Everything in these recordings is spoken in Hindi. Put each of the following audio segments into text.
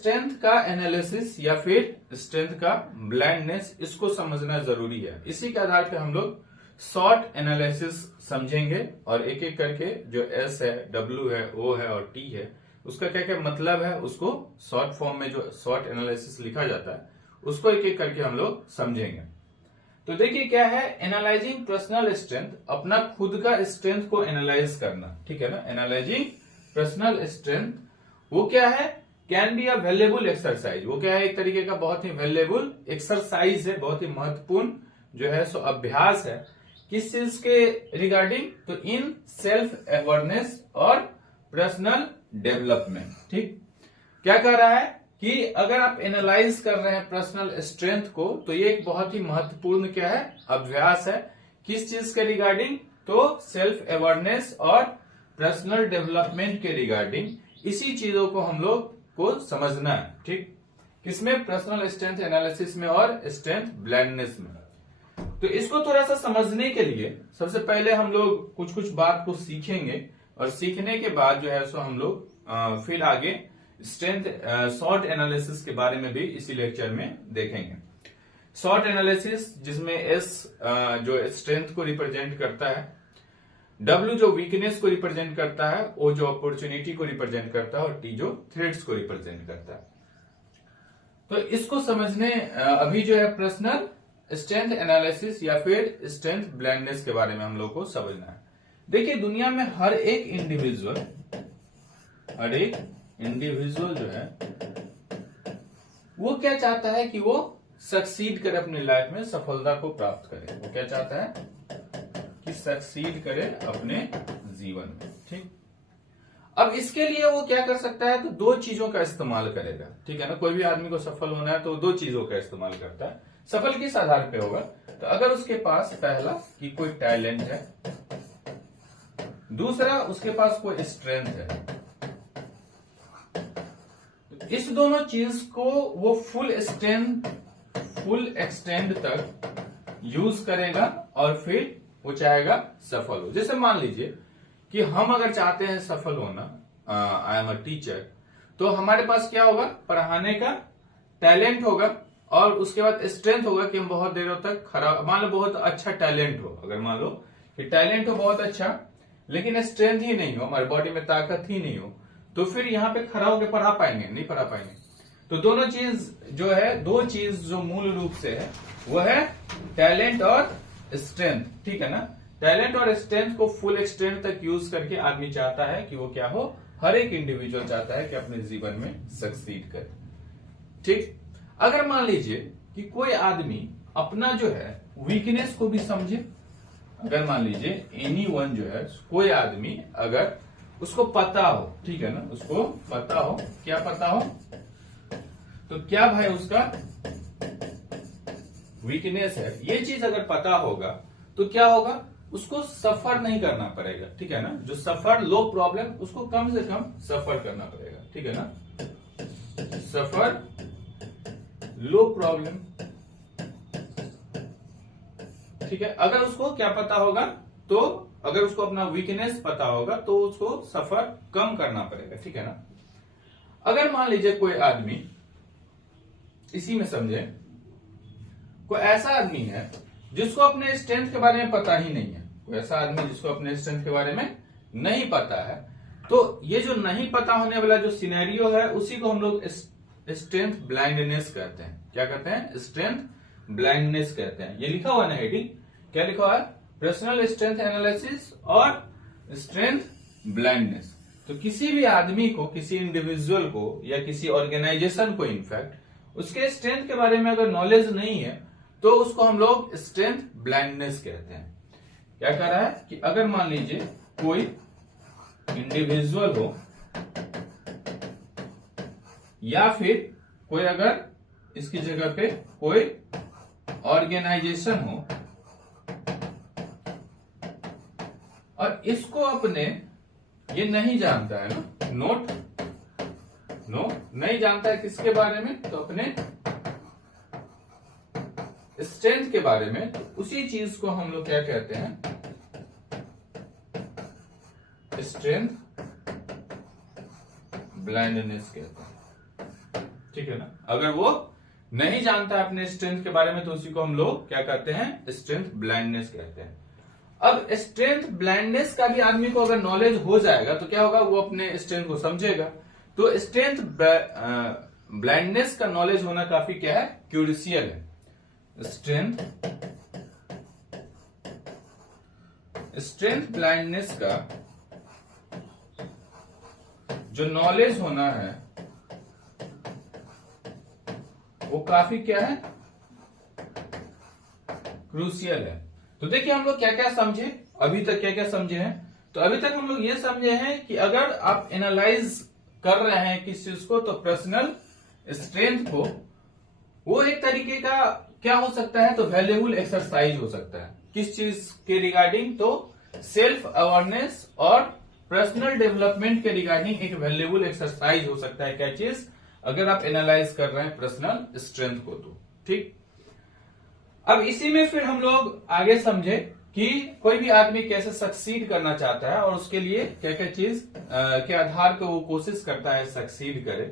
स्ट्रेंथ का एनालिसिस या फिर स्ट्रेंथ का ब्लाइंडनेस, इसको समझना जरूरी है। इसी के आधार पे हम लोग शॉर्ट एनालिसिस समझेंगे और एक एक करके जो एस है, डब्ल्यू है, ओ है और टी है, उसका क्या क्या मतलब है, उसको शॉर्ट फॉर्म में जो शॉर्ट एनालिसिस लिखा जाता है उसको एक एक करके हम लोग समझेंगे। तो देखिए क्या है, एनालाइजिंग पर्सनल स्ट्रेंथ, अपना खुद का स्ट्रेंथ को एनालाइज करना, ठीक है ना। एनालाइजिंग पर्सनल स्ट्रेंथ वो क्या है, can be a valuable exercise, वो क्या है, एक तरीके का बहुत ही वैल्यूएबल एक्सरसाइज है, बहुत ही महत्वपूर्ण जो है सो अभ्यास है। किस चीज के रिगार्डिंग, तो इन सेल्फ अवेयरनेस और पर्सनल डेवलपमेंट। ठीक, क्या कह रहा है कि अगर आप एनालाइज कर रहे हैं पर्सनल स्ट्रेंथ को, तो ये एक बहुत ही महत्वपूर्ण क्या है, अभ्यास है। किस चीज के रिगार्डिंग, तो सेल्फ अवेयरनेस और पर्सनल डेवलपमेंट के रिगार्डिंग, इसी चीजों को हम लोग को समझना है। ठीक, किसमें, पर्सनल स्ट्रेंथ एनालिसिस में और स्ट्रेंथ ब्लाइंडनेस में। तो इसको थोड़ा सा समझने के लिए सबसे पहले हम लोग कुछ कुछ बात को सीखेंगे और सीखने के बाद जो है सो हम लोग फिर आगे स्ट्रेंथ शॉर्ट एनालिसिस के बारे में भी इसी लेक्चर में देखेंगे। शॉर्ट एनालिसिस जिसमें एस जो स्ट्रेंथ को रिप्रेजेंट करता है, डब्ल्यू जो वीकनेस को रिप्रेजेंट करता है, ओ जो अपॉर्चुनिटी को रिप्रेजेंट करता है और टी जो थ्रेट्स को रिप्रेजेंट करता है। तो इसको समझने अभी जो है पर्सनल स्ट्रेंथ एनालिसिस या फिर स्ट्रेंथ ब्लाइंडनेस के बारे में हम लोग को समझना है। देखिए दुनिया में हर एक इंडिविजुअल जो है वो क्या चाहता है कि वो सक्सीड करे, अपनी लाइफ में सफलता को प्राप्त करे। वो क्या चाहता है कि सक्सीड करे अपने जीवन में। ठीक, अब इसके लिए वो क्या कर सकता है, तो दो चीजों का इस्तेमाल करेगा। ठीक है ना, कोई भी आदमी को सफल होना है तो दो चीजों का इस्तेमाल करता है। सफल किस आधार पे होगा, तो अगर उसके पास पहला कि कोई टैलेंट है, दूसरा उसके पास कोई स्ट्रेंथ है, इस दोनों चीज को वो फुल एक्सटेंड तक यूज करेगा और फिर वो चाहेगा सफल हो। जैसे मान लीजिए कि हम अगर चाहते हैं सफल होना, आई एम अ टीचर, तो हमारे पास क्या होगा, पढ़ाने का टैलेंट होगा और उसके बाद स्ट्रेंथ होगा कि हम बहुत देरों तक खड़ा, मान लो बहुत अच्छा टैलेंट हो, अगर मान लो कि टैलेंट हो बहुत अच्छा लेकिन स्ट्रेंथ ही नहीं हो, हमारी बॉडी में ताकत ही नहीं हो, तो फिर यहाँ पे खड़ा होकर पढ़ा पाएंगे, नहीं पढ़ा पाएंगे। तो दोनों चीज जो है, दो चीज जो मूल रूप से है वो है टैलेंट और स्ट्रेंथ। ठीक है ना, टैलेंट और स्ट्रेंथ को फुल एक्सटेंट तक यूज करके आदमी चाहता है कि वो क्या हो, हर एक इंडिविजुअल चाहता है कि अपने जीवन में सक्सीड करे। ठीक, अगर मान लीजिए कि कोई आदमी अपना जो है वीकनेस को भी समझे, अगर मान लीजिए एनी वन जो है, कोई आदमी अगर उसको पता हो, ठीक है ना, उसको पता हो, क्या पता हो, तो क्या भाई उसका वीकनेस है, ये चीज अगर पता होगा तो क्या होगा, उसको सफर नहीं करना पड़ेगा। ठीक है ना, जो सफर लो प्रॉब्लम, उसको कम से कम सफर करना पड़ेगा। ठीक है ना, सफर लो प्रॉब्लम। ठीक है, अगर उसको क्या पता होगा, तो अगर उसको अपना वीकनेस पता होगा तो उसको सफर कम करना पड़ेगा। ठीक है ना, अगर मान लीजिए कोई आदमी, इसी में समझे, कोई ऐसा आदमी है जिसको अपने स्ट्रेंथ के बारे में पता ही नहीं है, कोई ऐसा आदमी जिसको अपने स्ट्रेंथ के बारे में नहीं पता है, तो ये जो नहीं पता होने वाला जो सिनेरियो है उसी को हम लोग स्ट्रेंथ ब्लाइंडनेस कहते हैं। क्या कहते हैं, स्ट्रेंथ ब्लाइंडनेस कहते हैं। ये लिखा हुआ है ना हेडिंग, क्या लिखा हुआ है, पर्सनल स्ट्रेंथ एनालिसिस और स्ट्रेंथ ब्लाइंडनेस। तो किसी भी आदमी को, किसी इंडिविजुअल को या किसी ऑर्गेनाइजेशन को इनफैक्ट उसके स्ट्रेंथ के बारे में अगर नॉलेज नहीं है तो उसको हम लोग स्ट्रेंथ ब्लाइंडनेस कहते हैं। क्या कह रहा है कि अगर मान लीजिए कोई इंडिविजुअल हो या फिर कोई अगर इसकी जगह पे कोई ऑर्गेनाइजेशन हो और इसको अपने, ये नहीं जानता है ना, नहीं जानता है किसके बारे में, तो अपने स्ट्रेंथ के बारे में, तो उसी चीज को हम लोग क्या कहते हैं, स्ट्रेंथ ब्लाइंडनेस कहते हैं। ठीक है ना। अगर वो नहीं जानता है अपने स्ट्रेंथ के बारे में तो उसी को हम लोग क्या कहते हैं, स्ट्रेंथ ब्लाइंडनेस कहते हैं। अब स्ट्रेंथ ब्लाइंडनेस का भी आदमी को अगर नॉलेज हो जाएगा तो क्या होगा, वो अपने स्ट्रेंथ को समझेगा। तो स्ट्रेंथ ब्लाइंडनेस का नॉलेज होना काफी क्या है, क्रूशियल है। स्ट्रेंथ ब्लाइंडनेस का जो नॉलेज होना है वो काफी क्या है, क्रूशियल है। तो देखिए हम लोग क्या क्या समझे, अभी तक क्या क्या समझे हैं। तो अभी तक हम लोग ये समझे हैं कि अगर आप एनालाइज कर रहे हैं किस चीज को, तो पर्सनल स्ट्रेंथ को, वो एक तरीके का क्या हो सकता है, तो वैल्यूएबल एक्सरसाइज हो सकता है। किस चीज के रिगार्डिंग, तो सेल्फ अवेयरनेस और पर्सनल डेवलपमेंट के रिगार्डिंग एक वैल्यूएबल एक्सरसाइज हो सकता है। क्या चीज, अगर आप एनालाइज कर रहे हैं पर्सनल स्ट्रेंथ को तो ठीक। अब इसी में फिर हम लोग आगे समझे कि कोई भी आदमी कैसे सक्सीड करना चाहता है और उसके लिए क्या क्या चीज के आधार पर वो कोशिश करता है सक्सीड करे,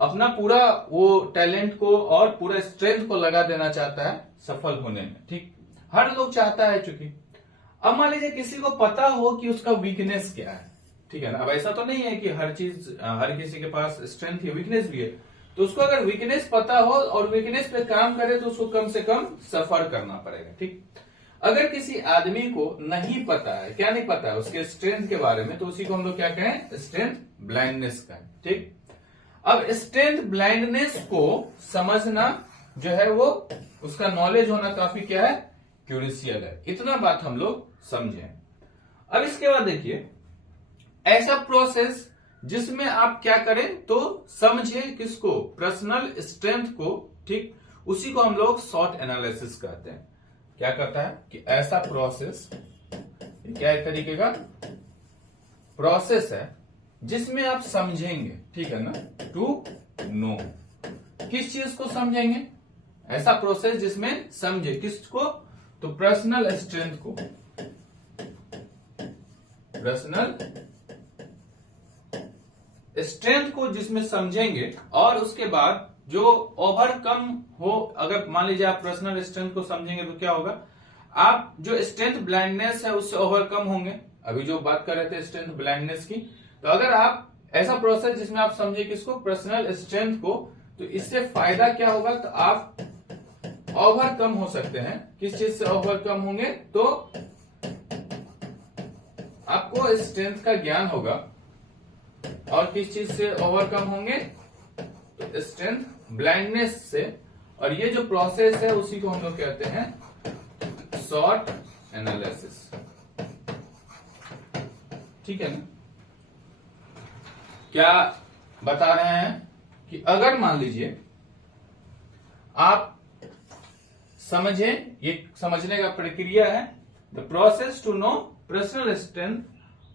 अपना पूरा वो टैलेंट को और पूरा स्ट्रेंथ को लगा देना चाहता है सफल होने में। ठीक, हर लोग चाहता है। चूंकि अब मान लीजिए किसी को पता हो कि उसका वीकनेस क्या है, ठीक है ना। अब ऐसा तो नहीं है कि हर चीज, हर किसी के पास स्ट्रेंथ या वीकनेस भी है। तो उसको अगर वीकनेस पता हो और वीकनेस पे काम करे तो उसको कम से कम सफर करना पड़ेगा। ठीक, अगर किसी आदमी को नहीं पता है, क्या नहीं पता है, उसके स्ट्रेंथ के बारे में, तो उसी को हम लोग क्या कहें, स्ट्रेंथ ब्लाइंडनेस कहें। ठीक, अब स्ट्रेंथ ब्लाइंडनेस को समझना जो है वो, उसका नॉलेज होना काफी क्या है, क्रूशियल है। इतना बात हम लोग समझे। अब इसके बाद देखिए, ऐसा प्रोसेस जिसमें आप क्या करें, तो समझे किसको, पर्सनल स्ट्रेंथ को। ठीक, उसी को हम लोग शॉर्ट एनालिसिस कहते हैं। क्या कहता है कि ऐसा प्रोसेस, क्या एक तरीके का प्रोसेस है जिसमें आप समझेंगे, ठीक है ना, टू नो। किस चीज को समझेंगे, ऐसा प्रोसेस जिसमें समझे किसको, तो पर्सनल स्ट्रेंथ को, पर्सनल स्ट्रेंथ को जिसमें समझेंगे, और उसके बाद जो ओवरकम हो। अगर मान लीजिए आप पर्सनल स्ट्रेंथ को समझेंगे तो क्या होगा, आप जो स्ट्रेंथ ब्लाइंडनेस है उससे ओवरकम होंगे। अभी जो बात कर रहे थे स्ट्रेंथ ब्लाइंडनेस की, तो अगर आप ऐसा प्रोसेस जिसमें आप समझे किसको, पर्सनल स्ट्रेंथ को, तो इससे फायदा क्या होगा, तो आप ओवरकम हो सकते हैं। किस चीज से ओवरकम होंगे, तो आपको स्ट्रेंथ का ज्ञान होगा। और किस चीज से ओवरकम होंगे, तो स्ट्रेंथ ब्लाइंडनेस से। और ये जो प्रोसेस है उसी को हम लोग कहते हैं शॉर्ट एनालिसिस। ठीक है ना। क्या बता रहे हैं कि अगर मान लीजिए आप समझे, ये समझने का प्रक्रिया है, the process to know personal strength,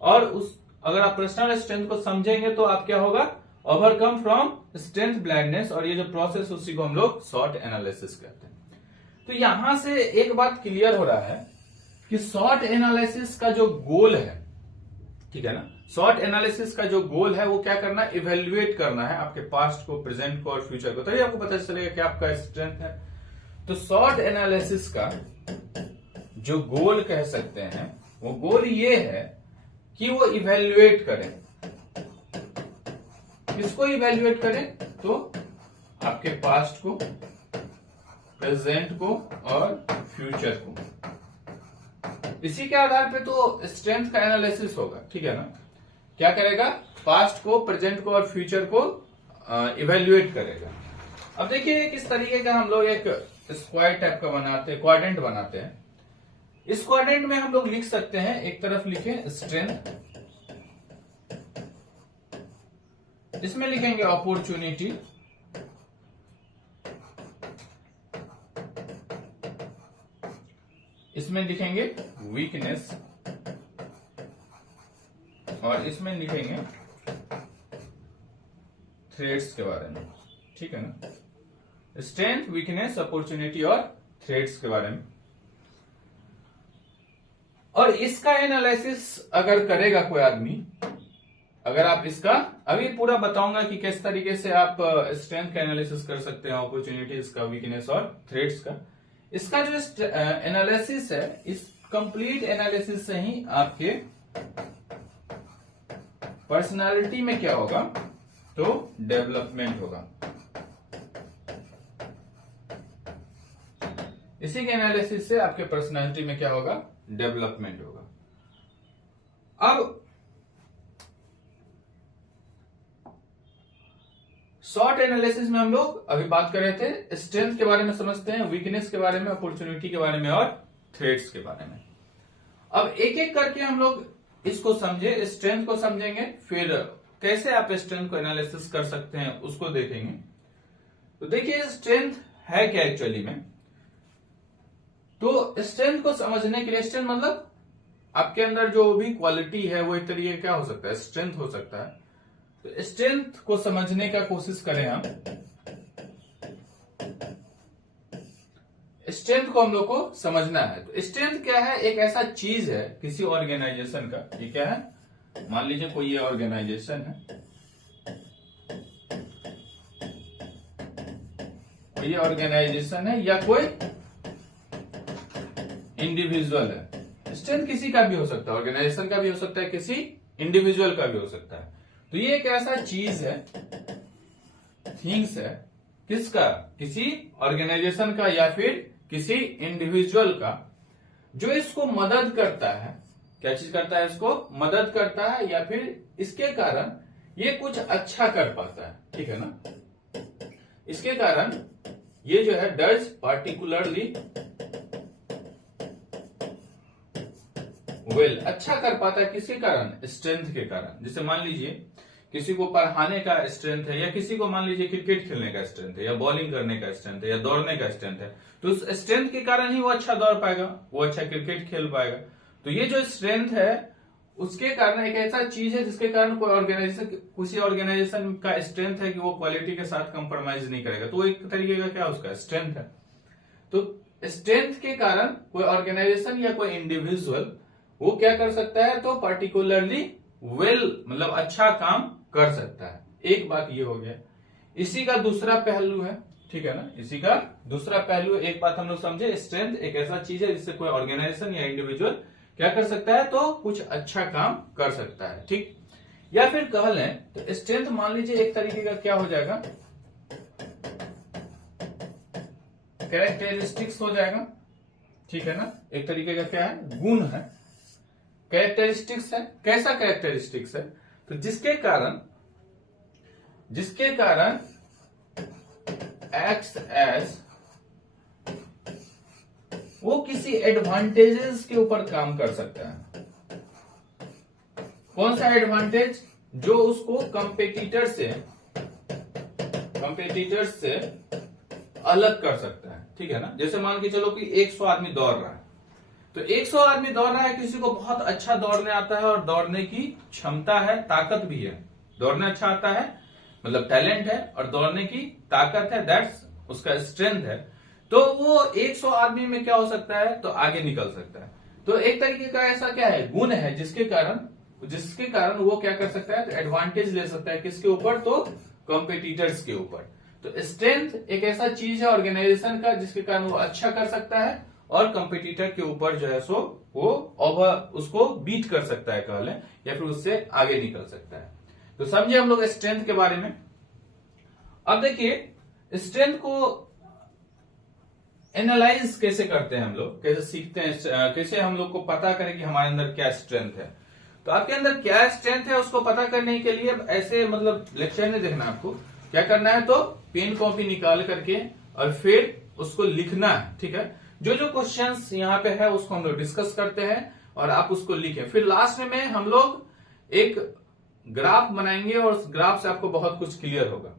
और उस अगर आप पर्सनल स्ट्रेंथ को समझेंगे तो आप क्या होगा, ओवरकम फ्रॉम स्ट्रेंथ ब्लाइंडनेस। और ये जो प्रोसेस उसी को हम लोग शॉर्ट एनालिसिस कहते हैं। तो यहां से एक बात क्लियर हो रहा है कि शॉर्ट एनालिसिस का जो गोल है, ठीक है ना, शॉर्ट एनालिसिस का जो गोल है वो क्या करना, इवेल्युएट करना है आपके पास्ट को, प्रेजेंट को और फ्यूचर को, तभी आपको पता चलेगा कि आपका स्ट्रेंथ है। तो शॉर्ट एनालिसिस का जो गोल कह सकते हैं, वो गोल ये है कि वो इवेल्युएट करें। किसको इवेल्युएट करें, तो आपके पास्ट को, प्रेजेंट को और फ्यूचर को। इसी के आधार पे तो स्ट्रेंथ का एनालिसिस होगा। ठीक है ना। क्या करेगा, पास्ट को, प्रेजेंट को और फ्यूचर को इवेल्युएट करेगा। अब देखिए किस तरीके का हम लोग एक स्क्वायर टाइप का बनाते हैं, क्वाड्रेंट बनाते हैं। इस क्वाड्रेंट में हम लोग लिख सकते हैं, एक तरफ लिखें स्ट्रेंथ, इसमें लिखेंगे अपॉर्चुनिटी, इसमें लिखेंगे वीकनेस, और इसमें लिखेंगे थ्रेड्स के बारे में। ठीक है ना। स्ट्रेंथ, वीकनेस, अपॉर्चुनिटी और थ्रेड्स के बारे में। और इसका एनालिसिस अगर करेगा कोई आदमी, अगर आप इसका अभी पूरा बताऊंगा कि किस तरीके से आप स्ट्रेंथ का एनालिसिस कर सकते हैं, अपॉर्चुनिटीज का, वीकनेस और थ्रेट्स का। इसका जो एनालिसिस है, इस कंप्लीट एनालिसिस से ही आपके पर्सनालिटी में क्या होगा, तो डेवलपमेंट होगा। इसी के एनालिसिस से आपके पर्सनालिटी में क्या होगा, डेवलपमेंट होगा। अब शॉर्ट एनालिसिस में हम लोग अभी बात कर रहे थे, स्ट्रेंथ के बारे में समझते हैं, वीकनेस के बारे में, अपॉर्चुनिटी के बारे में और थ्रेट्स के बारे में। अब एक एक करके हम लोग इसको समझे, स्ट्रेंथ को समझेंगे, फिर कैसे आप स्ट्रेंथ को एनालिसिस कर सकते हैं उसको देखेंगे। तो देखिए स्ट्रेंथ है क्या एक्चुअली में। तो स्ट्रेंथ को समझने के लिए, स्ट्रेंथ मतलब आपके अंदर जो भी क्वालिटी है वो एक तरीके का क्या हो सकता है, स्ट्रेंथ हो सकता है। तो स्ट्रेंथ को समझने का कोशिश करें हम। स्ट्रेंथ को हम लोग को समझना है। तो स्ट्रेंथ क्या है, एक ऐसा चीज है किसी ऑर्गेनाइजेशन का। ये क्या है, मान लीजिए कोई ये ऑर्गेनाइजेशन है, ये ऑर्गेनाइजेशन है या कोई इंडिविजुअल है। स्ट्रेंथ किसी का भी हो सकता है, ऑर्गेनाइजेशन का भी हो सकता है, किसी इंडिविजुअल का भी हो सकता है। तो ये एक ऐसा चीज है, थिंग्स है, किसका, किसी ऑर्गेनाइजेशन का या फिर किसी इंडिविजुअल का, जो इसको मदद करता है। क्या चीज करता है, इसको मदद करता है, या फिर इसके कारण ये कुछ अच्छा कर पाता है। ठीक है ना, इसके कारण ये जो है डज पार्टिकुलरली वेल, अच्छा कर पाता है। किसके कारण, स्ट्रेंथ के कारण। जैसे मान लीजिए किसी को पढ़ाने का स्ट्रेंथ है, या किसी को मान लीजिए क्रिकेट खेलने का स्ट्रेंथ है, या बॉलिंग करने का स्ट्रेंथ है, या दौड़ने का स्ट्रेंथ है, तो उस स्ट्रेंथ के कारण ही वो अच्छा दौड़ पाएगा, वो अच्छा क्रिकेट खेल पाएगा। तो ये जो स्ट्रेंथ है उसके कारण एक ऐसा चीज है जिसके कारण कोई ऑर्गेनाइजेशन, किसी ऑर्गेनाइजेशन का स्ट्रेंथ है कि वो क्वालिटी के साथ कंप्रोमाइज नहीं करेगा। तो वो एक तरीके का क्या उसका स्ट्रेंथ है। तो स्ट्रेंथ के कारण कोई ऑर्गेनाइजेशन या कोई इंडिविजुअल वो क्या कर सकता है, तो पार्टिकुलरली वेल मतलब अच्छा काम कर सकता है। एक बात ये हो गया। इसी का दूसरा पहलू है, ठीक है ना, इसी का दूसरा पहलू। एक बात हम लोग समझे, स्ट्रेंथ एक ऐसा चीज है जिससे कोई ऑर्गेनाइजेशन या इंडिविजुअल क्या कर सकता है, तो कुछ अच्छा काम कर सकता है। ठीक, या फिर कह लें तो स्ट्रेंथ मान लीजिए एक तरीके का क्या हो जाएगा, कैरेक्टरिस्टिक्स हो जाएगा। ठीक है ना, एक तरीके का क्या है, गुण है, कैरेक्टरिस्टिक्स है। कैसा कैरेक्टरिस्टिक्स है, तो जिसके कारण एक्स एज वो किसी एडवांटेजेस के ऊपर काम कर सकता है। कौन सा एडवांटेज, जो उसको कंपेटिटर से अलग कर सकता है। ठीक है ना, जैसे मान के चलो कि 100 आदमी दौड़ रहा है, तो 100 आदमी दौड़ रहा है, किसी को बहुत अच्छा दौड़ने आता है और दौड़ने की क्षमता है, ताकत भी है, दौड़ने अच्छा आता है मतलब टैलेंट है, और दौड़ने की ताकत है, दैट्स उसका स्ट्रेंथ है। तो वो 100 आदमी में क्या हो सकता है, तो आगे निकल सकता है। तो एक तरीके का ऐसा क्या है, गुण है, जिसके कारण वो क्या कर सकता है, तो एडवांटेज ले सकता है। किसके ऊपर, तो कंपेटिटर्स के ऊपर। तो स्ट्रेंथ एक ऐसा चीज है ऑर्गेनाइजेशन का जिसके कारण वो अच्छा कर सकता है, और कंपटीटर के ऊपर जो है सो वो उसको बीट कर सकता है कह लें, या फिर उससे आगे निकल सकता है। तो समझे हम लोग स्ट्रेंथ के बारे में। अब देखिए स्ट्रेंथ को एनालाइज कैसे करते हैं हम लोग, कैसे सीखते हैं, कैसे हम लोग को पता करें कि हमारे अंदर क्या स्ट्रेंथ है। तो आपके अंदर क्या स्ट्रेंथ है उसको पता करने के लिए ऐसे मतलब लेक्चर में देखना, आपको क्या करना है, तो पेन कॉपी निकाल करके और फिर उसको लिखना है। ठीक है, जो जो क्वेश्चंस यहाँ पे है उसको हम लोग डिस्कस करते हैं और आप उसको लिखें। फिर लास्ट में हम लोग एक ग्राफ बनाएंगे और उस ग्राफ से आपको बहुत कुछ क्लियर होगा।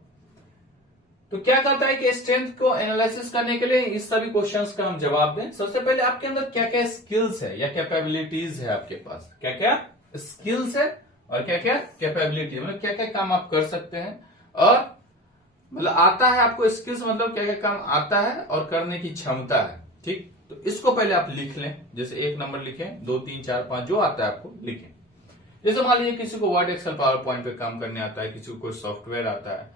तो क्या करता है कि स्ट्रेंथ को एनालिसिस करने के लिए इस सभी क्वेश्चंस का हम जवाब दें। सबसे पहले आपके अंदर क्या क्या स्किल्स है या कैपेबिलिटीज है, आपके पास क्या क्या स्किल्स है और क्या क्या कैपेबिलिटी, मतलब क्या क्या काम आप कर सकते हैं, और मतलब आता है आपको स्किल्स मतलब क्या क्या काम आता है और करने की क्षमता है। ठीक, तो इसको पहले आप लिख लें, जैसे 1 नंबर लिखें, 2 3 4 5 जो आता है आपको लिखें। जैसे मान लीजिए किसी को वर्ड, एक्सेल, पावर पॉइंट पे काम करने आता है, किसी को कोई सॉफ्टवेयर आता है,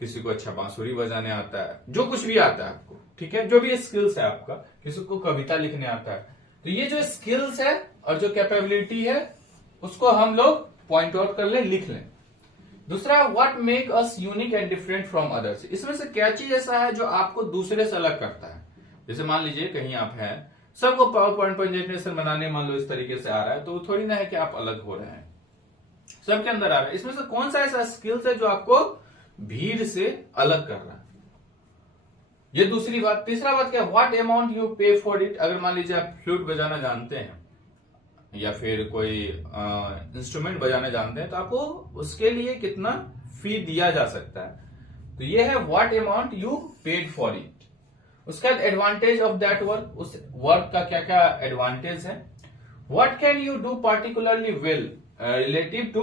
किसी को अच्छा बांसुरी बजाने आता है, जो कुछ भी आता है आपको, ठीक है, जो भी स्किल्स है आपका, किसी को कविता लिखने आता है, तो ये जो स्किल्स है और जो कैपेबिलिटी है उसको हम लोग पॉइंट आउट कर ले, लिख लें। दूसरा, what make us unique and different from others, इसमें से क्या चीज ऐसा है जो आपको दूसरे से अलग करता है। जैसे मान लीजिए कहीं आप हैं, सबको पावर पॉइंट प्रेजेंटेशन बनाने मान लो इस तरीके से आ रहा है, तो थोड़ी ना है कि आप अलग हो रहे हैं, सबके अंदर आ रहा है। इसमें से कौन सा ऐसा स्किल्स है जो आपको भीड़ से अलग कर रहा है, ये दूसरी बात। तीसरा बात क्या, व्हाट अमाउंट यू पे फॉर इट, अगर मान लीजिए आप फ्लूट बजाना जानते हैं या फिर कोई इंस्ट्रूमेंट बजाना जानते हैं, तो आपको उसके लिए कितना फी दिया जा सकता है, तो ये है what amount you paid for it. उसके बाद एडवांटेज ऑफ दैट वर्क, उस वर्क का क्या क्या एडवांटेज है। What can you do particularly well relative to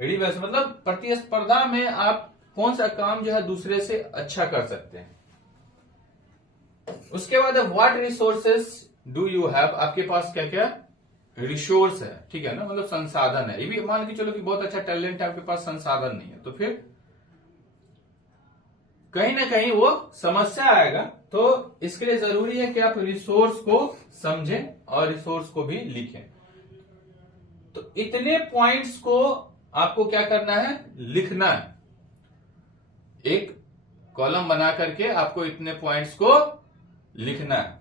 rivals, मतलब प्रतिस्पर्धा में आप कौन सा काम जो है दूसरे से अच्छा कर सकते हैं। उसके बाद what resources do you have, आपके पास क्या क्या रिसोर्स है, ठीक है ना, मतलब संसाधन है। ये भी मान के चलो कि बहुत अच्छा टैलेंट है, आपके पास संसाधन नहीं है, तो फिर कहीं ना कहीं वो समस्या आएगा। तो इसके लिए जरूरी है कि आप रिसोर्स को समझें और रिसोर्स को भी लिखें। तो इतने पॉइंट्स को आपको क्या करना है, लिखना है। एक कॉलम बना करके आपको इतने पॉइंट्स को लिखना है।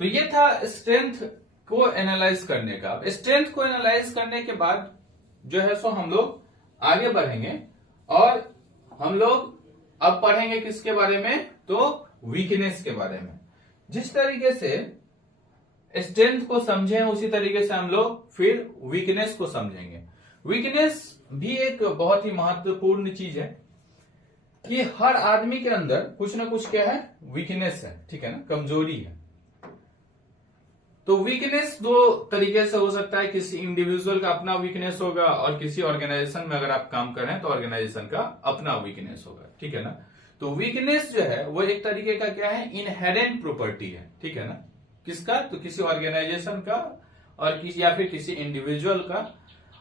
तो ये था स्ट्रेंथ को एनालाइज करने का। स्ट्रेंथ को एनालाइज करने के बाद जो है सो हम लोग आगे बढ़ेंगे और हम लोग अब पढ़ेंगे किसके बारे में, तो वीकनेस के बारे में। जिस तरीके से स्ट्रेंथ को समझे उसी तरीके से हम लोग फिर वीकनेस को समझेंगे। वीकनेस भी एक बहुत ही महत्वपूर्ण चीज है कि हर आदमी के अंदर कुछ ना कुछ क्या है, वीकनेस है, ठीक है ना, कमजोरी है। तो वीकनेस दो तरीके से हो सकता है, किसी इंडिविजुअल का अपना वीकनेस होगा और किसी ऑर्गेनाइजेशन में अगर आप काम कर रहे हैं तो ऑर्गेनाइजेशन का अपना वीकनेस होगा, ठीक है ना। तो वीकनेस जो है वो एक तरीके का क्या है, इनहेरेंट प्रॉपर्टी है, ठीक है ना। किसका, तो किसी ऑर्गेनाइजेशन का और किसी या फिर किसी इंडिविजुअल का,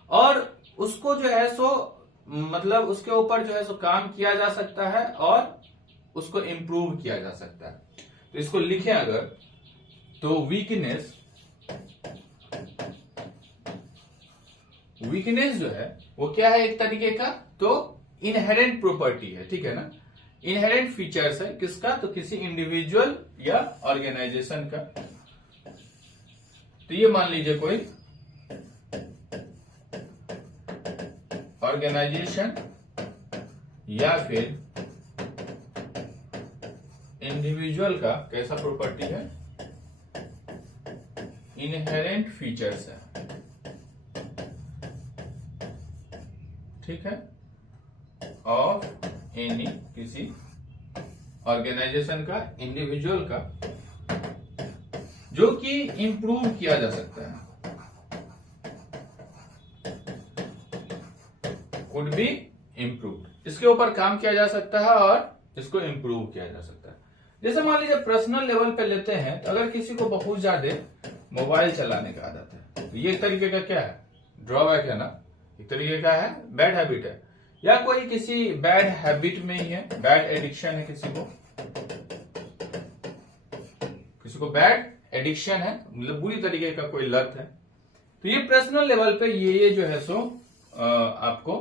और उसको जो है सो मतलब उसके ऊपर जो है सो काम किया जा सकता है और उसको इंप्रूव किया जा सकता है। तो इसको लिखें अगर, तो वीकनेस जो है वो क्या है, एक तरीके का तो इनहेरेंट प्रॉपर्टी है, ठीक है ना, इनहेरेंट फीचर्स है। किसका, तो किसी इंडिविजुअल या ऑर्गेनाइजेशन का। तो ये मान लीजिए कोई ऑर्गेनाइजेशन या फिर इंडिविजुअल का कैसा प्रॉपर्टी है, इनहेरेंट फीचर्स है, ठीक है, ऑफ एनी, किसी ऑर्गेनाइजेशन का, इंडिविजुअल का, जो कि इंप्रूव किया जा सकता है, कुड बी इम्प्रूव। इसके ऊपर काम किया जा सकता है और इसको इंप्रूव किया जा सकता है। जैसे मान लीजिए पर्सनल लेवल पे लेते हैं, तो अगर किसी को बहुत ज्यादा मोबाइल चलाने का आदत है, तो ये एक तरीके का क्या है, ड्रॉबैक है ना, एक तरीके का है बैड हैबिट है, या कोई किसी बैड हैबिट में ही है, बैड एडिक्शन है, किसी को बैड एडिक्शन है, मतलब बुरी तरीके का कोई लत है। तो ये पर्सनल लेवल पे ये जो है सो आपको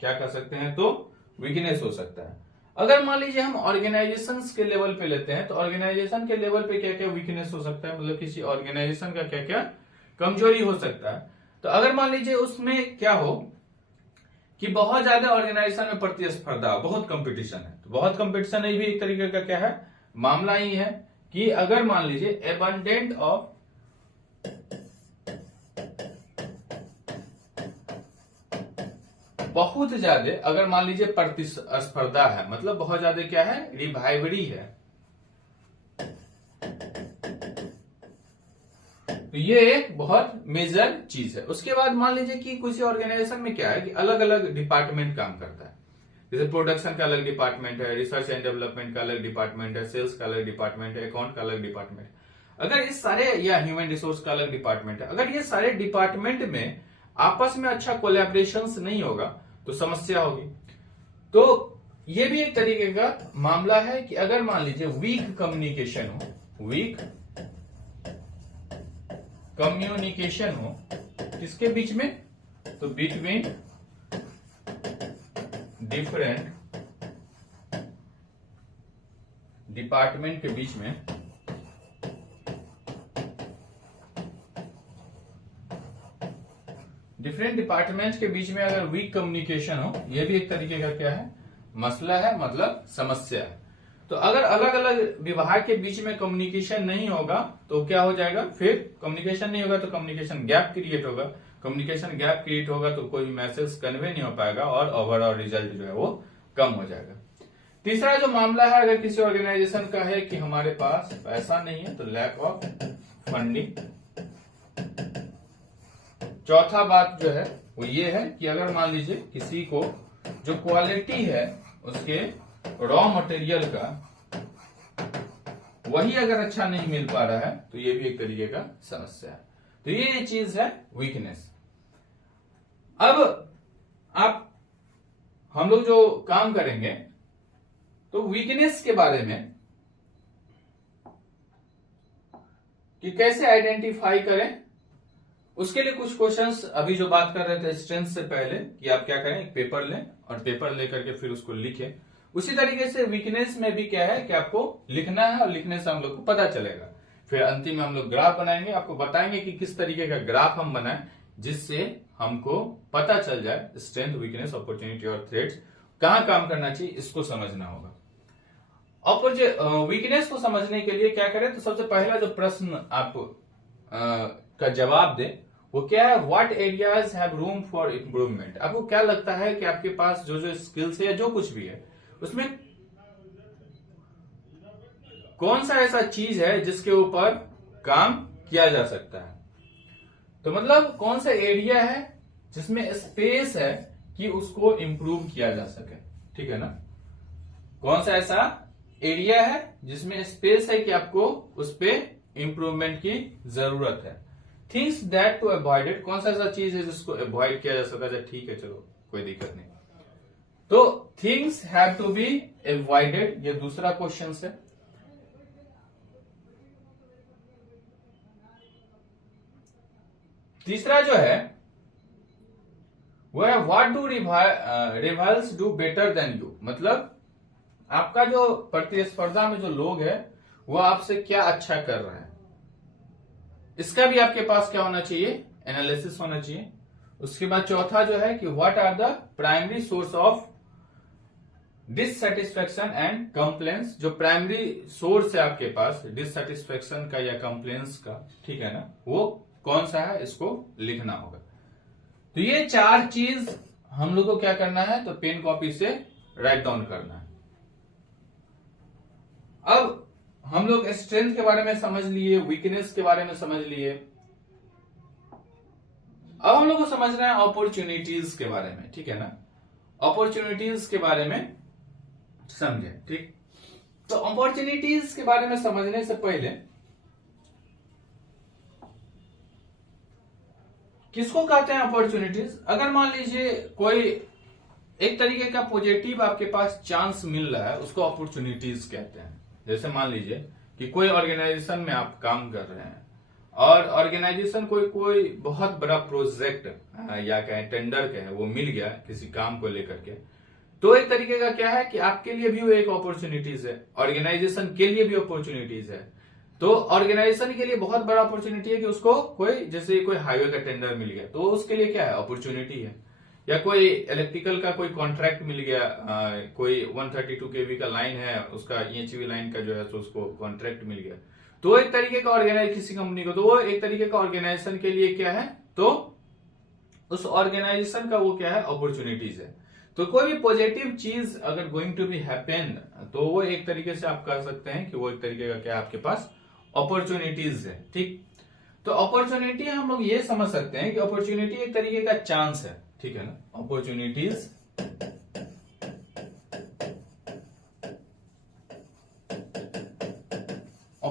क्या कर सकते हैं, तो वीकनेस हो सकता है। अगर मान लीजिए हम ऑर्गेनाइजेशंस के लेवल पे लेते हैं, तो ऑर्गेनाइजेशन के लेवल पे क्या क्या वीकनेस हो सकता है, मतलब किसी ऑर्गेनाइजेशन का क्या क्या कमजोरी हो सकता है। तो अगर मान लीजिए उसमें क्या हो कि बहुत ज्यादा ऑर्गेनाइजेशन में प्रतिस्पर्धा, बहुत कंपटीशन है, तो बहुत कंपटीशन भी एक तरीके का क्या है, मामला ही है कि अगर मान लीजिए एबंडेंट ऑफ बहुत ज्यादा, अगर मान लीजिए प्रतिस्पर्धा है, मतलब बहुत ज्यादा क्या है, रिवाइवरी है, तो ये एक बहुत मेजर चीज है। उसके बाद मान लीजिए कि किसी ऑर्गेनाइजेशन में क्या है कि अलग अलग डिपार्टमेंट काम करता है, जैसे प्रोडक्शन का अलग डिपार्टमेंट है, रिसर्च एंड डेवलपमेंट का अलग डिपार्टमेंट है, सेल्स का अलग डिपार्टमेंट है, अकाउंट का अलग डिपार्टमेंट है। अगर इस सारे, या ह्यूमन रिसोर्स का अलग डिपार्टमेंट है, अगर ये सारे डिपार्टमेंट में आपस में अच्छा कोलैबोरेशन नहीं होगा तो समस्या होगी। तो ये भी एक तरीके का मामला है कि अगर मान लीजिए वीक कम्युनिकेशन हो, वीक कम्युनिकेशन हो किसके बीच में, तो बिटवीन डिफरेंट डिपार्टमेंट के बीच में, डिफरेंट डिपार्टमेंट के बीच में अगर वीक कम्युनिकेशन हो, यह भी एक तरीके का क्या है, मसला है, मतलब समस्या है। तो अगर अलग अलग विभाग के बीच में कम्युनिकेशन नहीं होगा तो क्या हो जाएगा, फिर कम्युनिकेशन नहीं होगा तो कम्युनिकेशन गैप क्रिएट होगा, कम्युनिकेशन गैप क्रिएट होगा तो कोई मैसेज कन्वे नहीं हो पाएगा और ओवरऑल रिजल्ट जो है वो कम हो जाएगा। तीसरा जो मामला है, अगर किसी ऑर्गेनाइजेशन का है कि हमारे पास पैसा नहीं है तो लैक ऑफ फंडिंग। चौथा बात जो है वो ये है कि अगर मान लीजिए किसी को जो क्वालिटी है उसके रॉ मटेरियल का वही अगर अच्छा नहीं मिल पा रहा है तो ये भी एक तरीके का समस्या है। तो ये चीज है वीकनेस। अब हम लोग जो काम करेंगे तो वीकनेस के बारे में कि कैसे आइडेंटिफाई करें, उसके लिए कुछ क्वेश्चंस अभी जो बात कर रहे थे स्ट्रेंथ से पहले कि आप क्या करें, एक पेपर लें और पेपर लेकर के फिर उसको लिखें। उसी तरीके से वीकनेस में भी क्या है कि आपको लिखना है और लिखने से हम लोग को पता चलेगा। फिर अंतिम में हम लोग ग्राफ बनाएंगे, आपको बताएंगे कि किस तरीके का ग्राफ हम बनाएं जिससे हमको पता चल जाए स्ट्रेंथ, वीकनेस, अपॉर्चुनिटी और थ्रेट्स कहां काम करना चाहिए, इसको समझना होगा। वीकनेस को समझने के लिए क्या करें, तो सबसे पहला जो प्रश्न आप का जवाब दे वो क्या है, what areas have room for improvement. आपको क्या लगता है कि आपके पास जो जो स्किल्स है या जो कुछ भी है उसमें कौन सा ऐसा चीज है जिसके ऊपर काम किया जा सकता है। तो मतलब कौन सा एरिया है जिसमें स्पेस है कि उसको इंप्रूव किया जा सके, ठीक है ना। कौन सा ऐसा एरिया है जिसमें स्पेस है कि आपको उस पर इंप्रूवमेंट की जरूरत है। थिंग्स दैट टू अवॉइडेड, कौन सा ऐसा चीज है जिसको अवॉइड किया जा सकता है। ठीक है, चलो कोई दिक्कत नहीं। तो things have to be avoided, ये दूसरा क्वेश्चन है। तीसरा जो है वो है what do rivals do better than you, मतलब आपका जो प्रतिस्पर्धा में जो लोग हैं वो आपसे क्या अच्छा कर रहे हैं, इसका भी आपके पास क्या होना चाहिए, एनालिसिस होना चाहिए। उसके बाद चौथा जो है कि what are the primary source of dissatisfaction and complaints, जो प्राइमरी सोर्स है आपके पास डिससेटिस्फेक्शन का या कंप्लेंट्स का, ठीक है ना, वो कौन सा है, इसको लिखना होगा। तो ये चार चीज हम लोग को क्या करना है, तो पेन कॉपी से राइट डाउन करना है। अब हम लोग स्ट्रेंथ के बारे में समझ लिए, वीकनेस के बारे में समझ लिए। अब हम लोग को समझना है अपॉर्चुनिटीज के बारे में, ठीक है ना। अपॉर्चुनिटीज के बारे में समझे, ठीक। तो अपॉर्चुनिटीज के बारे में समझने से पहले किसको कहते हैं अपॉर्चुनिटीज। अगर मान लीजिए कोई एक तरीके का पॉजिटिव आपके पास चांस मिल रहा है, उसको अपॉर्चुनिटीज कहते हैं। जैसे मान लीजिए कि कोई ऑर्गेनाइजेशन में आप काम कर रहे हैं और ऑर्गेनाइजेशन कोई बहुत बड़ा प्रोजेक्ट या कहें टेंडर का है वो मिल गया किसी काम को लेकर के, तो एक तरीके का क्या है कि आपके लिए भी वो एक अपॉर्चुनिटीज है, ऑर्गेनाइजेशन के लिए भी अपॉर्चुनिटीज है। तो ऑर्गेनाइजेशन के लिए बहुत बड़ा अपॉर्चुनिटी है कि उसको कोई, जैसे कोई हाईवे का टेंडर मिल गया तो उसके लिए क्या है, अपॉर्चुनिटी है। या कोई इलेक्ट्रिकल का कोई कॉन्ट्रैक्ट मिल गया, कोई 132 kV का लाइन है, उसका EHV लाइन का जो है तो उसको कॉन्ट्रैक्ट मिल गया, तो एक तरीके का ऑर्गेनाइज किसी कंपनी को, तो वो एक तरीके का ऑर्गेनाइजेशन के लिए क्या है, तो उस ऑर्गेनाइजेशन का वो क्या है, अपॉर्चुनिटीज है। तो कोई भी पॉजिटिव चीज अगर गोइंग टू बी हैपन तो वो एक तरीके से आप कह सकते हैं कि वो एक तरीके का क्या आपके पास अपॉर्चुनिटीज है, ठीक। तो अपॉर्चुनिटी हम लोग ये समझ सकते हैं कि अपॉर्चुनिटी एक तरीके का चांस है, ठीक है ना। अपॉर्चुनिटीज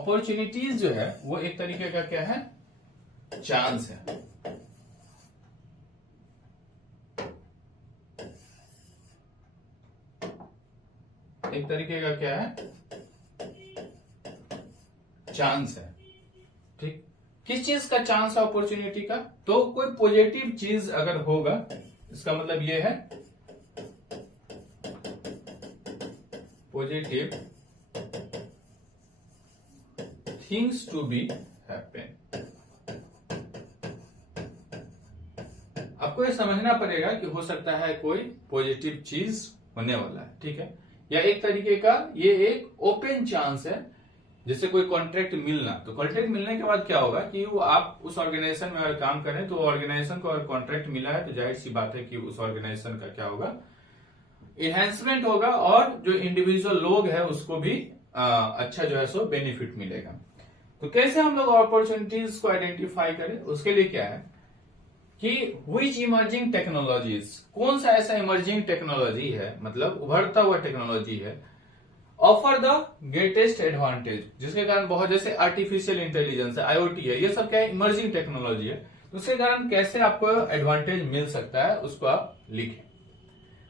अपॉर्चुनिटीज जो है वो एक तरीके का क्या है, चांस है। एक तरीके का क्या है, चांस है। ठीक, किस चीज का चांस है अपॉर्चुनिटी का, तो कोई पॉजिटिव चीज अगर होगा, इसका मतलब ये है positive things to be happen. आपको ये समझना पड़ेगा कि हो सकता है कोई पॉजिटिव चीज होने वाला है, ठीक है, या एक तरीके का ये एक ओपन चांस है, जैसे कोई कॉन्ट्रैक्ट मिलना, तो कॉन्ट्रैक्ट मिलने के बाद क्या होगा कि वो आप उस ऑर्गेनाइजेशन में अगर काम करें तो ऑर्गेनाइजेशन को अगर कॉन्ट्रैक्ट मिला है तो जाहिर सी बात है कि उस ऑर्गेनाइजेशन का क्या होगा, इनहेंसमेंट होगा, और जो इंडिविजुअल लोग है उसको भी अच्छा जो है सो बेनिफिट मिलेगा। तो कैसे हम लोग अपॉर्चुनिटीज को आइडेंटिफाई करें, उसके लिए क्या है कि व्हिच इमर्जिंग टेक्नोलॉजीज, कौन सा ऐसा इमर्जिंग टेक्नोलॉजी है, मतलब उभरता हुआ टेक्नोलॉजी है, ऑफर द ग्रेटेस्ट एडवांटेज, जिसके कारण बहुत, जैसे आर्टिफिशियल इंटेलिजेंस है, आईओटी है, ये सब क्या है, इमर्जिंग टेक्नोलॉजी है, तो उसके कारण कैसे आपको एडवांटेज मिल सकता है उसको आप लिखें।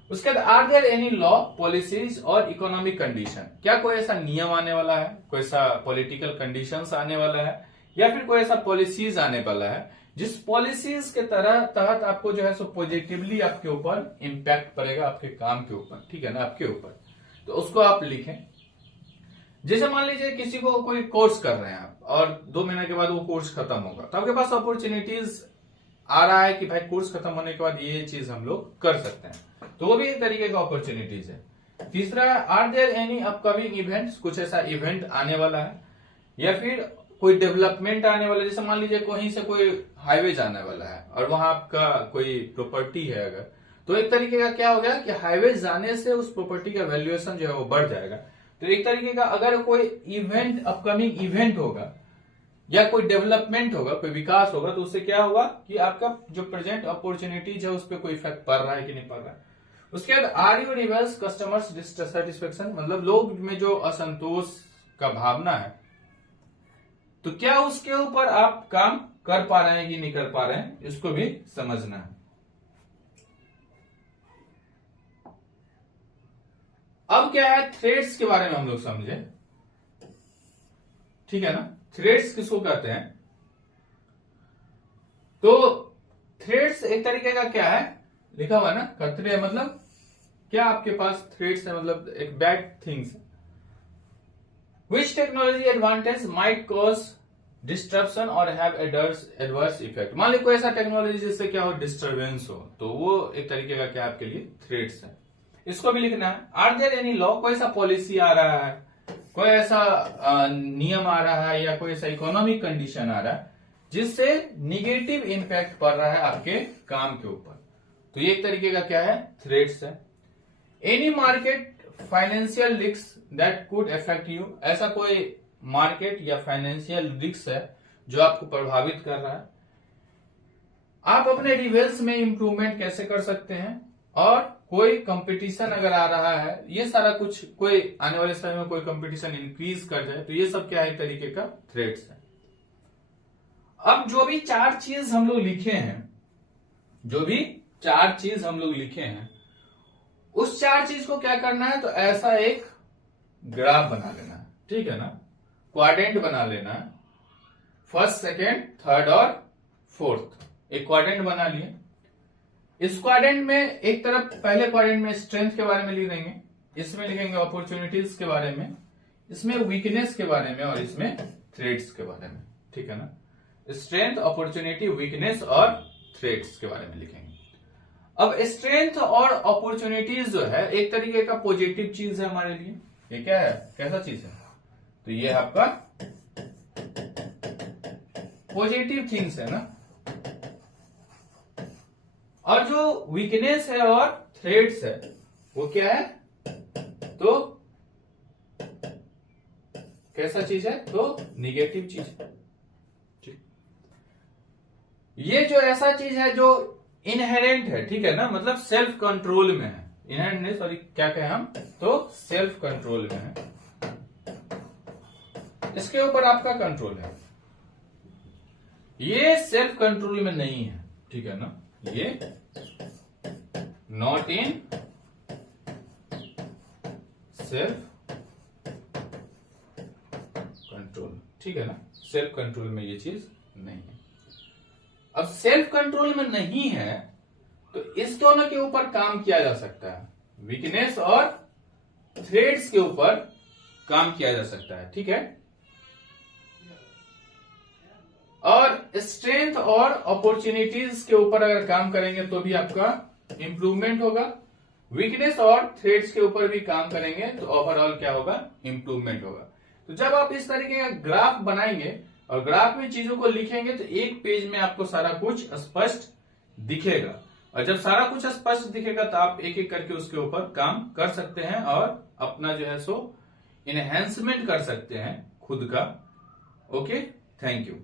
उसके बाद are there any law, policies और इकोनॉमिक कंडीशन, क्या कोई ऐसा नियम आने वाला है, कोई ऐसा पॉलिटिकल कंडीशंस आने वाला है, या फिर कोई ऐसा पॉलिसीज आने वाला है जिस पॉलिसीज के तहत आपको जो है सो पॉजिटिवली आपके ऊपर इंपैक्ट पड़ेगा, आपके काम के ऊपर, ठीक है ना, आपके ऊपर, तो उसको आप लिखें। जैसे मान लीजिए किसी को कोई कोर्स कर रहे हैं आप, और 2 महीने के बाद वो कोर्स खत्म होगा, तो आपके पास अपॉर्चुनिटीज आ रहा है कि भाई कोर्स खत्म होने के बाद ये चीज हम लोग कर सकते हैं, तो वो भी एक तरीके का अपॉर्चुनिटीज है। तीसरा, are there any upcoming events, कुछ ऐसा इवेंट आने वाला है, या फिर कोई डेवलपमेंट आने वाला है, जैसे मान लीजिए कहीं से कोई हाईवे जाने वाला है और वहां आपका कोई प्रॉपर्टी है अगर, तो एक तरीके का क्या हो गया कि हाईवे जाने से उस प्रॉपर्टी का वैल्यूएशन जो है वो बढ़ जाएगा। तो एक तरीके का अगर कोई इवेंट, अपकमिंग इवेंट होगा या कोई डेवलपमेंट होगा, कोई विकास होगा, तो उससे क्या होगा कि आपका जो प्रेजेंट अपॉर्चुनिटीज है उस पर कोई इफेक्ट पड़ रहा है कि नहीं पड़ रहा है। उसके बाद are you rivals customers dissatisfaction, मतलब लोग में जो असंतोष का भावना है, तो क्या उसके ऊपर आप काम कर पा रहे हैं कि नहीं कर पा रहे हैं, इसको भी समझना है। अब क्या है, थ्रेड्स के बारे में हम लोग समझे, ठीक है ना। थ्रेड्स किसको कहते हैं, तो थ्रेड्स एक तरीके का क्या है, लिखा हुआ है ना, खतरे, मतलब क्या आपके पास थ्रेड्स है, मतलब एक बैड थिंग्स। विच technology advantage might cause disruption और हैव एडवर्स इफेक्ट, मान ली कोई ऐसा टेक्नोलॉजी जिससे क्या हो, डिस्टर्बेंस हो, तो वो एक तरीके का क्या आपके लिए थ्रेड्स है, इसको भी लिखना है। आर देयर एनी लॉ, कोई ऐसा पॉलिसी आ रहा है, कोई ऐसा नियम आ रहा है, या कोई ऐसा इकोनॉमिक कंडीशन आ रहा है जिससे निगेटिव इंपैक्ट पड़ रहा है आपके काम के ऊपर, तो ये एक तरीके का क्या है, थ्रेड्स है। Any market financial risk that could affect you, ऐसा कोई मार्केट या फाइनेंशियल रिस्क है जो आपको प्रभावित कर रहा है, आप अपने रिवेल्स में इंप्रूवमेंट कैसे कर सकते हैं, और कोई कंपटीशन अगर आ रहा है, ये सारा कुछ, कोई आने वाले समय में कोई कंपटीशन इंक्रीज कर जाए, तो ये सब क्या है, तरीके का थ्रेड्स है। अब जो भी 4 चीज हम लोग लिखे हैं, जो भी 4 चीज हम लोग लिखे हैं, उस 4 चीज को क्या करना है, तो ऐसा एक ग्राफ बना लेना है, ठीक है ना, क्वाड्रेंट बना लेना है, फर्स्ट, सेकेंड, थर्ड और फोर्थ, एक क्वाड्रेंट बना लिए। इस क्वाड्रेंट में एक तरफ, पहले क्वाड्रेंट में स्ट्रेंथ के बारे में लिख देंगे, इसमें लिखेंगे अपॉर्चुनिटीज के बारे में, इसमें वीकनेस के बारे में, और इसमें थ्रेड्स के बारे में, ठीक है ना, स्ट्रेंथ, अपॉर्चुनिटी, वीकनेस और थ्रेड्स के बारे में लिखेंगे। अब स्ट्रेंथ और अपॉर्चुनिटीज जो है एक तरीके का पॉजिटिव चीज है हमारे लिए, ये क्या है, कैसा चीज है, तो ये आपका पॉजिटिव थिंग्स है ना। और जो वीकनेस है और थ्रेड्स है वो क्या है, तो कैसा चीज है, तो निगेटिव चीज है। ठीक, ये जो ऐसा चीज है जो इनहेरेंट है, ठीक है ना, मतलब सेल्फ कंट्रोल में है, इनहेरेंट नहीं, सॉरी क्या कहें हम, तो सेल्फ कंट्रोल में है, इसके ऊपर आपका कंट्रोल है। ये सेल्फ कंट्रोल में नहीं है, ठीक है ना, ये नॉट इन सेल्फ कंट्रोल, ठीक है ना, सेल्फ कंट्रोल में ये चीज नहीं है। अब सेल्फ कंट्रोल में नहीं है तो इस दोनों के ऊपर काम किया जा सकता है, वीकनेस और थ्रेड्स के ऊपर काम किया जा सकता है, ठीक है। और स्ट्रेंथ और अपॉर्चुनिटीज के ऊपर अगर काम करेंगे तो भी आपका इंप्रूवमेंट होगा, वीकनेस और थ्रेड्स के ऊपर भी काम करेंगे तो ओवरऑल क्या होगा, इंप्रूवमेंट होगा। तो जब आप इस तरीके का ग्राफ बनाएंगे और ग्राफ में चीजों को लिखेंगे तो एक पेज में आपको सारा कुछ स्पष्ट दिखेगा, और जब सारा कुछ स्पष्ट दिखेगा तो आप एक एक करके उसके ऊपर काम कर सकते हैं और अपना जो है सो इनहेंसमेंट कर सकते हैं खुद का। Okay, thank you.